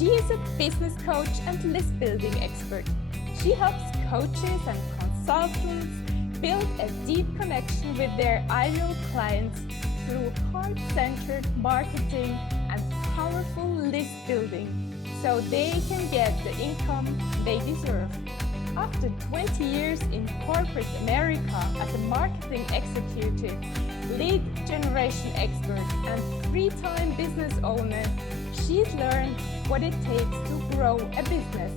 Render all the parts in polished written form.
She is a business coach and list building expert. She helps coaches and consultants build a deep connection with their ideal clients through heart-centered marketing and powerful list building so they can get the income they deserve. After 20 years in corporate America as a marketing executive, lead generation expert, and three-time business owner, she's learned what it takes to grow a business.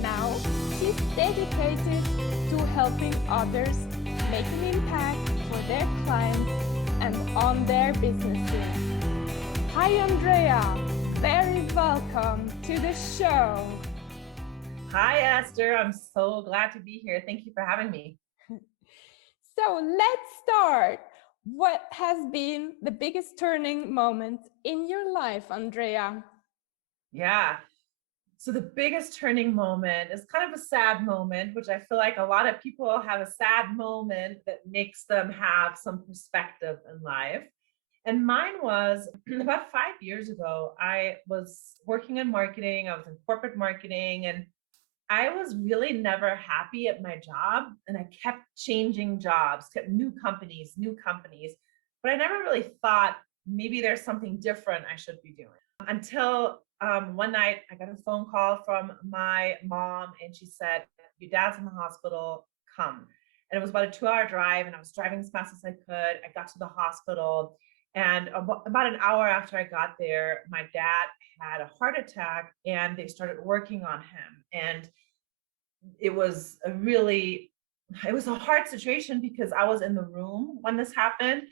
Now, she's dedicated to helping others make an impact for their clients and on their businesses. Hi, Andrea. Very welcome to the show. Hi, Esther. I'm so glad to be here. Thank you for having me. So let's start. What has been the biggest turning moment in your life, Andrea? Yeah. So the biggest turning moment is kind of a sad moment, which I feel like a lot of people have a sad moment that makes them have some perspective in life. And mine was about 5 years ago. I was working in marketing. I was in corporate marketing, and I was really never happy at my job, and I kept changing jobs, kept new companies, but I never really thought maybe there's something different I should be doing. Until one night I got a phone call from my mom, and she said, "Your dad's in the hospital, come." And it was about a 2-hour drive, and I was driving as fast as I could. I got to the hospital, and about an hour after I got there, my dad had a heart attack, and they started working on him. And it was a hard situation because I was in the room when this happened.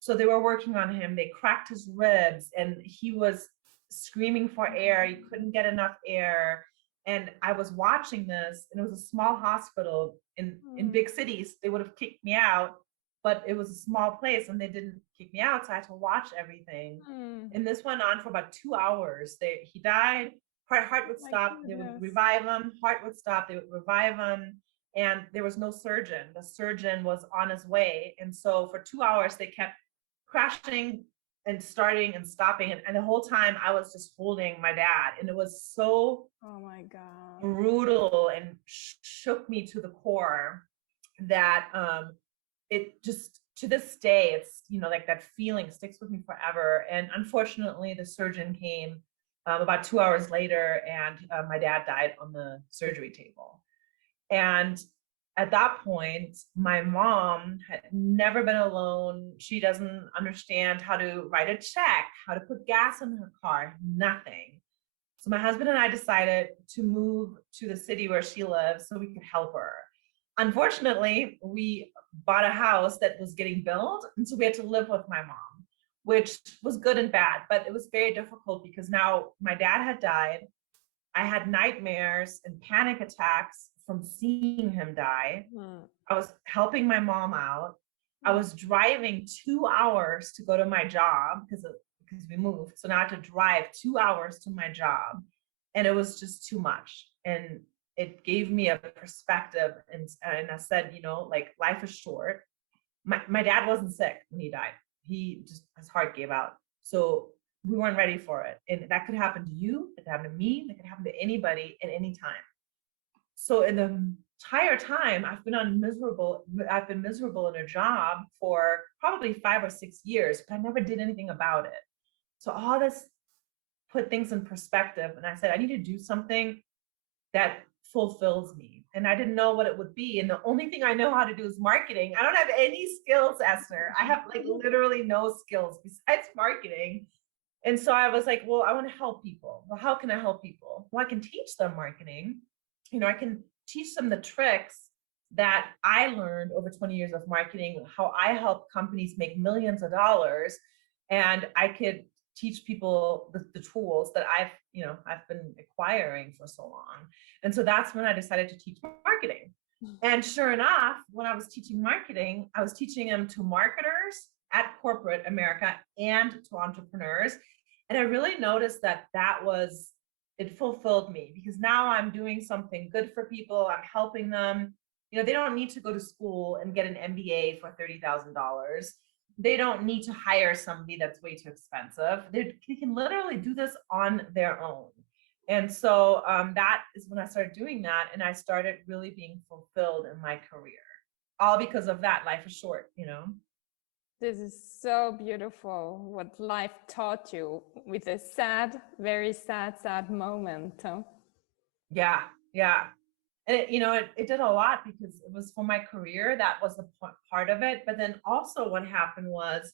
So they were working on him. They cracked his ribs, and he was screaming for air. He couldn't get enough air. And I was watching this, and it was a small hospital in big cities. They would have kicked me out, but it was a small place and they didn't kick me out. So I had to watch everything. And this went on for about 2 hours. He died. Heart would stop. They would revive him. Heart would stop. They would revive him. And there was no surgeon. The surgeon was on his way. And so for 2 hours, they kept crashing and starting and stopping. And the whole time I was just holding my dad. And it was so brutal and shook me to the core that it just, to this day, it's, like that feeling sticks with me forever. And unfortunately, the surgeon came about 2 hours later, and my dad died on the surgery table. And at that point, my mom had never been alone. She doesn't understand how to write a check, how to put gas in her car, nothing. So my husband and I decided to move to the city where she lives so we could help her. Unfortunately, we bought a house that was getting built, and so we had to live with my mom, which was good and bad, but it was very difficult because now my dad had died. I had nightmares and panic attacks from seeing him die. I was helping my mom out. I was driving 2 hours to go to my job because we moved. So now I had to drive 2 hours to my job, and it was just too much. And it gave me a perspective, and I said, life is short. My dad wasn't sick when he died. His heart gave out. So we weren't ready for it. And that could happen to you, it could happen to me, it could happen to anybody at any time. So in the entire time I've been miserable in a job for probably 5 or 6 years, but I never did anything about it. So all this put things in perspective, and I said, I need to do something that fulfills me. And I didn't know what it would be. And the only thing I know how to do is marketing. I don't have any skills, Esther. I have literally no skills besides marketing. And so I was like, well, I want to help people. Well, how can I help people? Well, I can teach them marketing. I can teach them the tricks that I learned over 20 years of marketing, how I help companies make millions of dollars. And I could teach people the tools that I've been acquiring for so long. And so that's when I decided to teach marketing. And sure enough, when I was teaching marketing, I was teaching them to marketers at corporate America and to entrepreneurs. And I really noticed that it fulfilled me, because now I'm doing something good for people. I'm helping them. They don't need to go to school and get an MBA for $30,000. They don't need to hire somebody that's way too expensive. They can literally do this on their own. And so that is when I started doing that. And I started really being fulfilled in my career, all because of that. Life is short, you know? This is so beautiful what life taught you with a sad, very sad, sad moment. Huh? Yeah. Yeah. And it did a lot because it was for my career. That was the part of it. But then also what happened was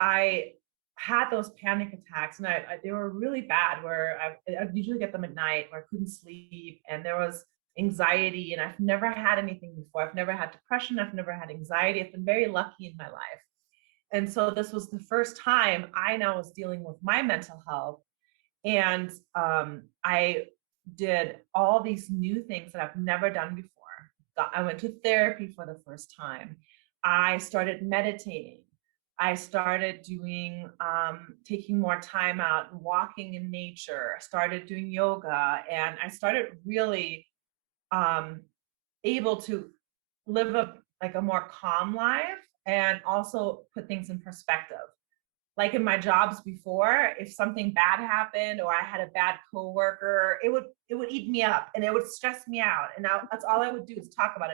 I had those panic attacks, and they were really bad where I usually get them at night where I couldn't sleep, and there was anxiety, and I've never had anything before. I've never had depression. I've never had anxiety. I've been very lucky in my life. And so this was the first time I now was dealing with my mental health. And I did all these new things that I've never done before. I went to therapy for the first time. I started meditating. I started doing, taking more time out and walking in nature. I started doing yoga, and I started really able to live a more calm life and also put things in perspective. Like in my jobs before, if something bad happened or I had a bad coworker, it would eat me up and it would stress me out. And that's all I would do is talk about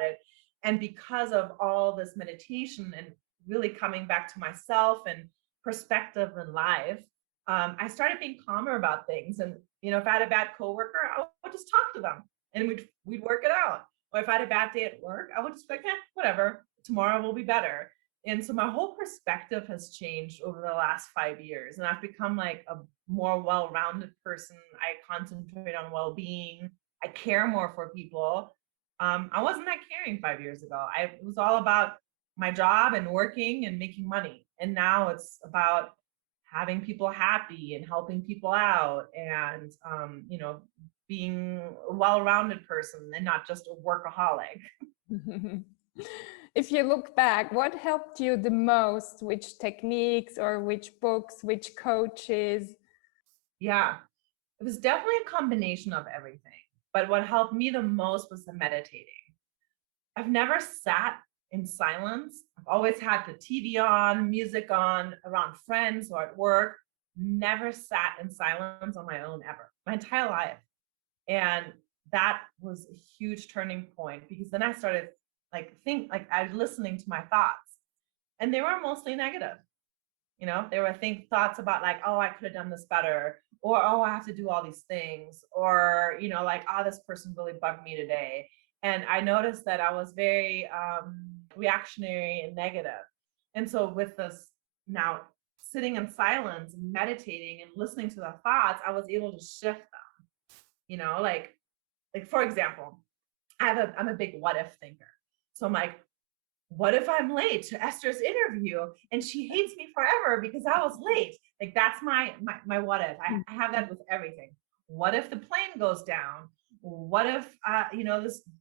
it. And because of all this meditation and really coming back to myself and perspective in life, I started being calmer about things. And if I had a bad coworker, I would just talk to them and we'd work it out. Or if I had a bad day at work, I would just be like, whatever, tomorrow will be better. And so my whole perspective has changed over the last 5 years, and I've become like a more well-rounded person. I concentrate on well-being. I care more for people. I wasn't that caring 5 years ago. It was all about my job and working and making money. And now it's about having people happy and helping people out, and being a well-rounded person and not just a workaholic. If you look back, what helped you the most? Which techniques or which books, which coaches? Yeah, it was definitely a combination of everything. But what helped me the most was the meditating. I've never sat in silence. I've always had the TV on, music on, around friends or at work. Never sat in silence on my own ever, my entire life. And that was a huge turning point, because then I started I was listening to my thoughts, and they were mostly negative. There were thoughts about like, oh, I could have done this better, or oh, I have to do all these things, or like, oh, this person really bugged me today. And I noticed that I was very reactionary and negative. And so with this now sitting in silence and meditating and listening to the thoughts, I was able to shift them. Like for example, I'm a big what if thinker. So I'm like, what if I'm late to Esther's interview and she hates me forever because I was late? Like, that's my what if. I have that with everything. What if the plane goes down? What if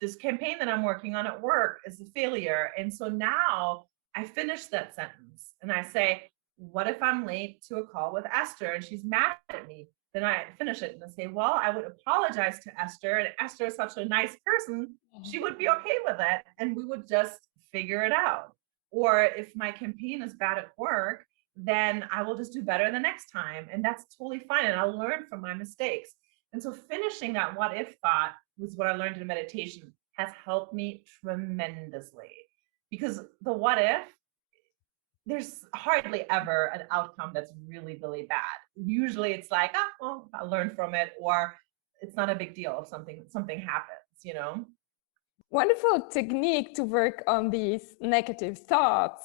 this campaign that I'm working on at work is a failure? And so now I finish that sentence and I say, what if I'm late to a call with Esther and she's mad at me? Then I finish it and I say, well, I would apologize to Esther, and Esther is such a nice person, she would be okay with it, and we would just figure it out. Or if my campaign is bad at work, then I will just do better the next time, and that's totally fine, and I'll learn from my mistakes. And so finishing that what if thought was what I learned in meditation, has helped me tremendously, because the what if, there's hardly ever an outcome that's really, really bad. Usually it's like, oh, well, I learned from it, or it's not a big deal if something happens. Wonderful technique to work on these negative thoughts.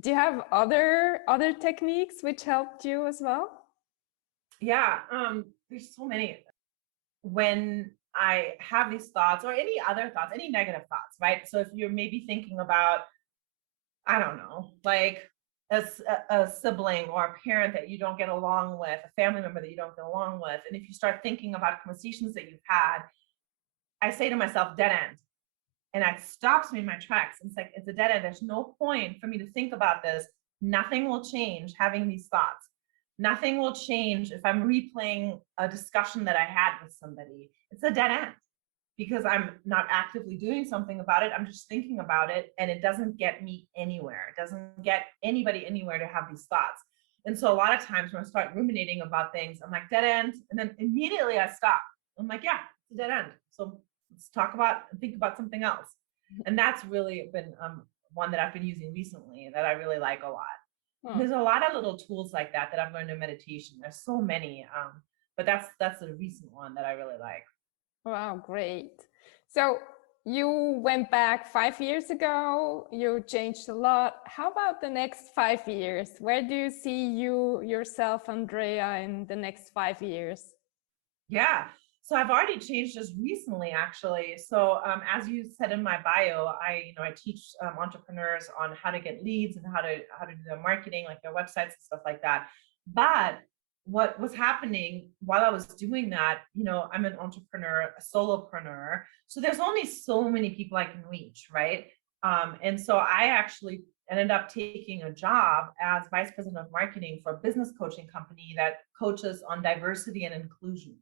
Do you have other techniques which helped you as well? Yeah, there's so many. When I have these thoughts or any other thoughts, any negative thoughts, right? So if you're maybe thinking about, I don't know, like a sibling or a parent that you don't get along with, a family member that you don't get along with, and if you start thinking about conversations that you've had, I say to myself, dead end. And that stops me in my tracks. It's like, it's a dead end. There's no point for me to think about this. Nothing will change having these thoughts. Nothing will change if I'm replaying a discussion that I had with somebody. It's a dead end, because I'm not actively doing something about it. I'm just thinking about it, and it doesn't get me anywhere. It doesn't get anybody anywhere to have these thoughts. And so a lot of times when I start ruminating about things, I'm like, dead end. And then immediately I stop. I'm like, yeah, it's a dead end. So let's think about something else. And that's really been one that I've been using recently that I really like a lot. There's a lot of little tools like that I've learned in meditation. There's so many, but that's a recent one that I really like. Wow, great. So you went back 5 years ago, you changed a lot. How about the next 5 years? Where do you see yourself, Andrea, in the next 5 years? Yeah. So I've already changed just recently, actually. So as you said in my bio, I teach entrepreneurs on how to get leads and how to do their marketing, like their websites and stuff like that. But what was happening while I was doing that, I'm an entrepreneur, a solopreneur. So there's only so many people I can reach, right? And so I actually ended up taking a job as vice president of marketing for a business coaching company that coaches on diversity and inclusion.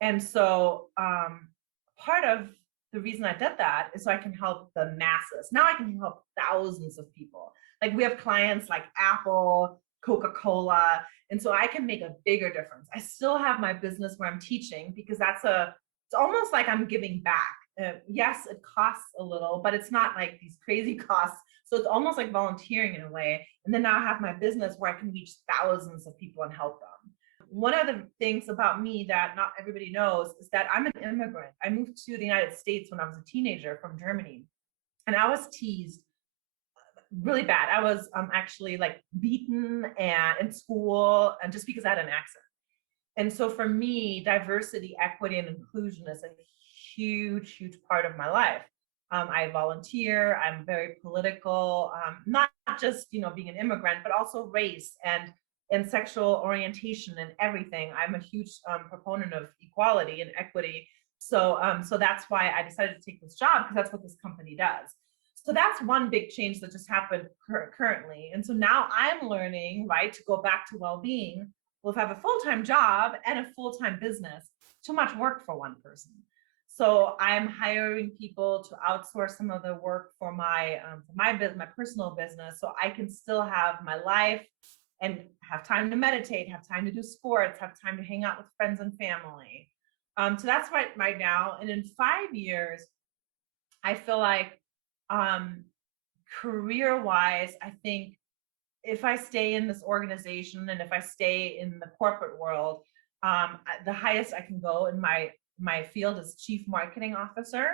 And so part of the reason I did that is so I can help the masses. Now I can help thousands of people. Like we have clients like Apple, Coca-Cola. And so I can make a bigger difference. I still have my business where I'm teaching because it's almost like I'm giving back. Yes, it costs a little, but it's not like these crazy costs. So it's almost like volunteering in a way. And then now I have my business where I can reach thousands of people and help them. One of the things about me that not everybody knows is that I'm an immigrant. I moved to the United States when I was a teenager from Germany, and I was teased really bad. I was actually like beaten and in school, and just because I had an accent. And so for me, diversity, equity, and inclusion is a huge, huge part of my life. I volunteer. I'm very political, not just being an immigrant, but also race and sexual orientation and everything. I'm a huge proponent of equality and equity. So that's why I decided to take this job, because that's what this company does. So that's one big change that just happened currently. And so now I'm learning, right, to go back to well-being. Well, if I have a full-time job and a full-time business, too much work for one person. So I'm hiring people to outsource some of the work for my personal business, so I can still have my life and have time to meditate, have time to do sports, have time to hang out with friends and family. So that's right now. And in 5 years, I feel like career-wise, I think if I stay in this organization and if I stay in the corporate world, the highest I can go in my field is chief marketing officer.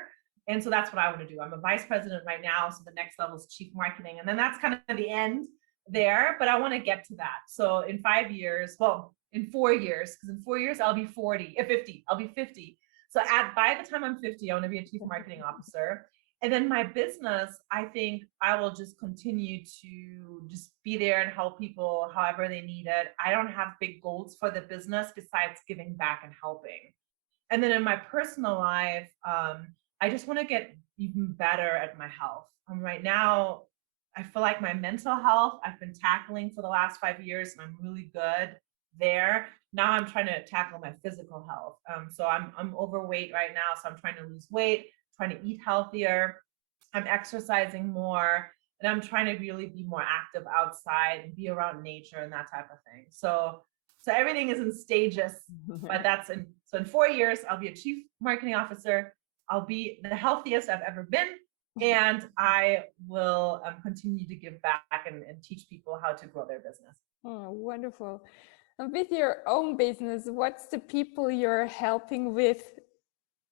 And so that's what I want to do. I'm a vice president right now. So the next level is chief marketing. And then that's kind of the end there, but I want to get to that. So in 5 years, well, in 4 years, because in 4 years, I'll be 50, I'll be 50. So by the time I'm 50, I want to be a chief marketing officer. And then my business, I think I will just continue to just be there and help people however they need it. I don't have big goals for the business besides giving back and helping. And then in my personal life, I just want to get even better at my health. Right now, I feel like my mental health, I've been tackling for the last 5 years, and I'm really good there. Now I'm trying to tackle my physical health. So I'm overweight right now, so I'm trying to lose weight, trying to eat healthier. I'm exercising more, and I'm trying to really be more active outside and be around nature and that type of thing. So everything is in stages, but so in 4 years, I'll be a chief marketing officer. I'll be the healthiest I've ever been. And I will continue to give back and teach people how to grow their business. Oh, wonderful. And with your own business, what's the people you're helping with?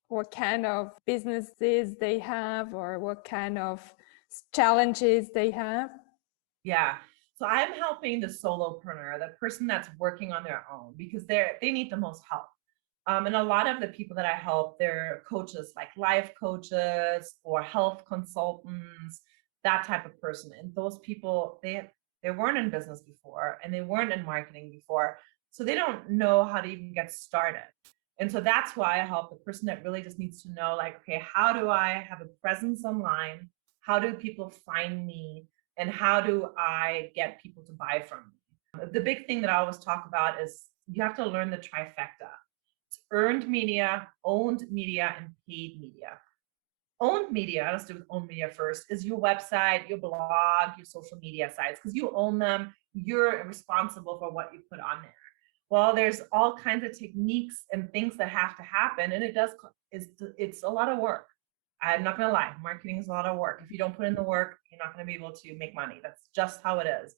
What kind of businesses they have, or what kind of challenges they have? Yeah. So I'm helping the solopreneur, the person that's working on their own, because they need the most help. And a lot of the people that I help, they're coaches, like life coaches or health consultants, that type of person. And those people, they weren't in business before, and they weren't in marketing before. So they don't know how to even get started. And so that's why I help the person that really just needs to know, like, okay, how do I have a presence online? How do people find me? And how do I get people to buy from me? The big thing that I always talk about is you have to learn the trifecta. It's earned media, owned media, and paid media. Owned media, let's do with owned media first, is your website, your blog, your social media sites, because you own them. You're responsible for what you put on there. Well, there's all kinds of techniques and things that have to happen, and it's a lot of work. I'm not gonna lie, marketing is a lot of work. If you don't put in the work, you're not gonna be able to make money. That's just how it is.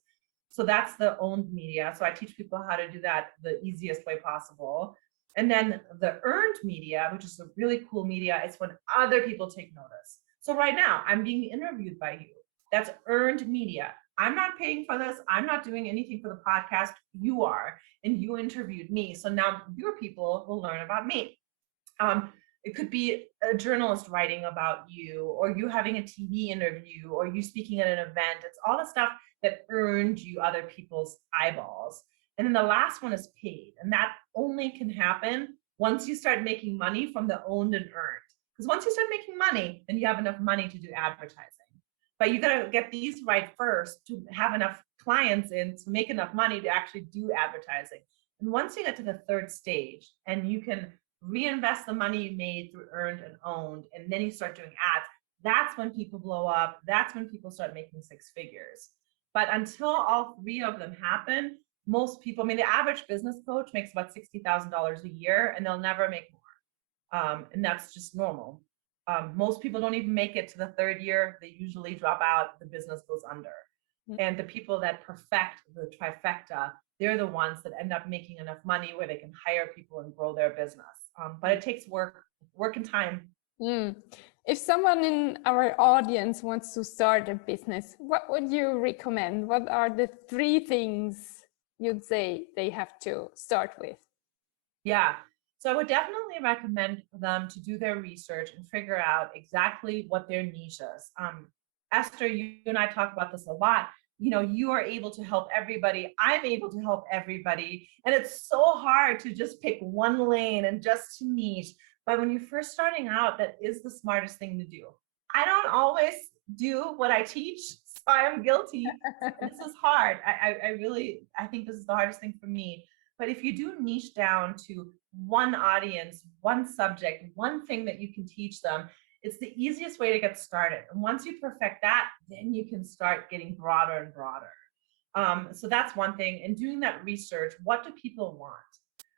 So that's the owned media. So I teach people how to do that the easiest way possible. And then the earned media, which is a really cool media, is when other people take notice. So right now, I'm being interviewed by you. That's earned media. I'm not paying for this. I'm not doing anything for the podcast. You are, and you interviewed me. So now your people will learn about me. It could be a journalist writing about you, or you having a TV interview, or you speaking at an event. It's all the stuff that earned you other people's eyeballs. And then the last one is paid. And that only can happen once you start making money from the owned and earned. Because once you start making money, then you have enough money to do advertising. But you got to get these right first to have enough clients in to make enough money to actually do advertising. And once you get to the third stage and you can reinvest the money you made through earned and owned, and then you start doing ads, that's when people blow up. That's when people start making six figures. But until all three of them happen, most people, I mean, the average business coach makes about $60,000 a year, and they'll never make more. And that's just normal. Most people don't even make it to the third year. They usually drop out, the business goes under. And the people that perfect the trifecta, they're the ones that end up making enough money where they can hire people and grow their business. But it takes work and time. If someone in our audience wants to start a business, what would you recommend? What are the 3 things you'd say they have to start with? Yeah. So I would definitely recommend them to do their research and figure out exactly what their niche is. Esther, you and I talk about this a lot. You know, you are able to help everybody. I'm able to help everybody. And it's so hard to just pick one lane and just to niche. But when you're first starting out, that is the smartest thing to do. I don't always do what I teach, so I am guilty. This is hard. I think this is the hardest thing for me. But if you do niche down to one audience, one subject, one thing that you can teach them, it's the easiest way to get started. And once you perfect that, then you can start getting broader and broader. So that's one thing. And doing that research, what do people want?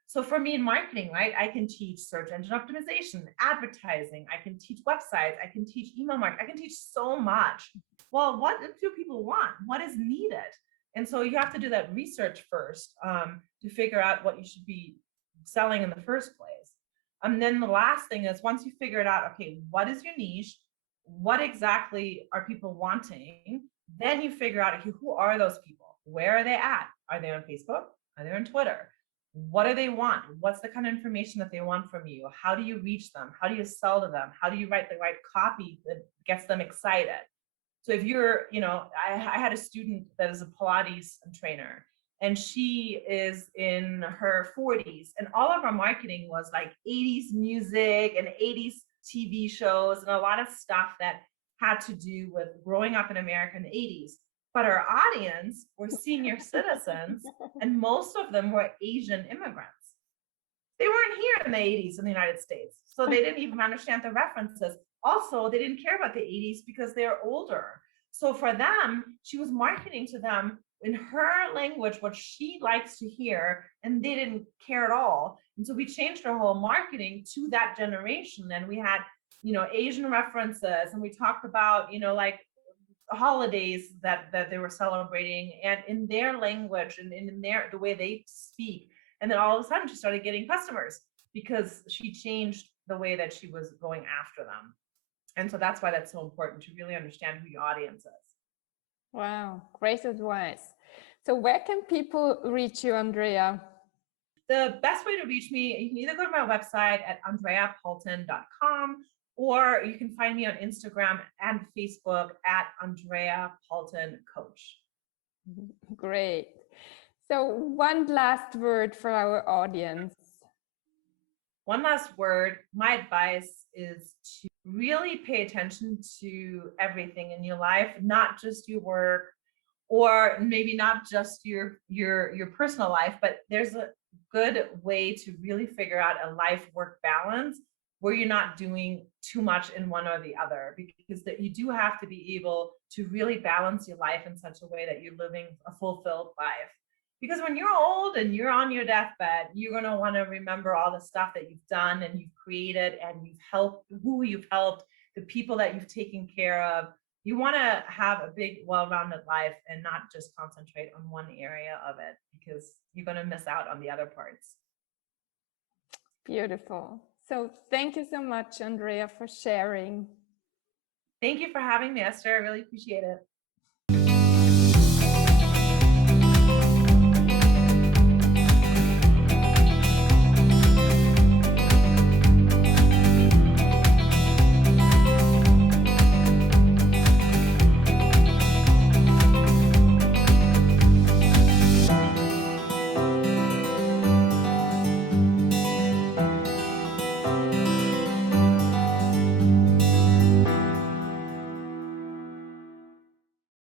So for me in marketing, right, I can teach search engine optimization, advertising, I can teach websites, I can teach email marketing, I can teach so much. Well, what do people want? What is needed? And so you have to do that research first to figure out what you should be selling in the first place. And then the last thing is, once you figure it out, okay, what is your niche? What exactly are people wanting? Then you figure out, okay, who are those people? Where are they at? Are they on Facebook? Are they on Twitter? What do they want? What's the kind of information that they want from you? How do you reach them? How do you sell to them? How do you write the right copy that gets them excited? So if you're, you know, I had a student that is a Pilates trainer, and she is in her 40s, and all of our marketing was like 80s music and 80s TV shows and a lot of stuff that had to do with growing up in America in the 80s. But our audience were senior citizens, and most of them were Asian immigrants. They weren't here in the 80s in the United States, so they didn't even understand the references. Also, they didn't care about the 80s because they're older. So for them, she was marketing to them in her language, what she likes to hear, and they didn't care at all. And so we changed our whole marketing to that generation. And we had, you know, Asian references, and we talked about, you know, like holidays that they were celebrating, and in their language and in the way they speak. And then all of a sudden she started getting customers because she changed the way that she was going after them. And so that's why that's so important, to really understand who your audience is. Wow, great advice. So where can people reach you, Andrea? The best way to reach me, you can either go to my website at andreapalten.com, or you can find me on Instagram and Facebook at Andrea Palten Coach. Great. So one last word for our audience. One last word, my advice is to really pay attention to everything in your life, not just your work, or maybe not just your personal life, but there's a good way to really figure out a life-work balance where you're not doing too much in one or the other, because that you do have to be able to really balance your life in such a way that you're living a fulfilled life. Because when you're old and you're on your deathbed, you're going to want to remember all the stuff that you've done and you've created and you've helped, who you've helped, the people that you've taken care of. You want to have a big, well-rounded life and not just concentrate on one area of it, because you're going to miss out on the other parts. Beautiful. So thank you so much, Andrea, for sharing. Thank you for having me, Esther. I really appreciate it.